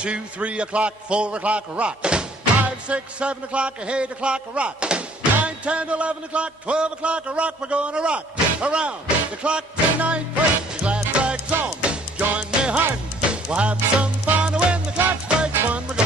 2, 3 o'clock, 4 o'clock, rock. 5, 6, 7 o'clock, 8 o'clock, rock. 9, 10, 11 o'clock, 12 o'clock, rock. We're going to rock around the clock tonight. Play the glad rags on. Join me, hun. We'll have some fun when the clock strikes 1.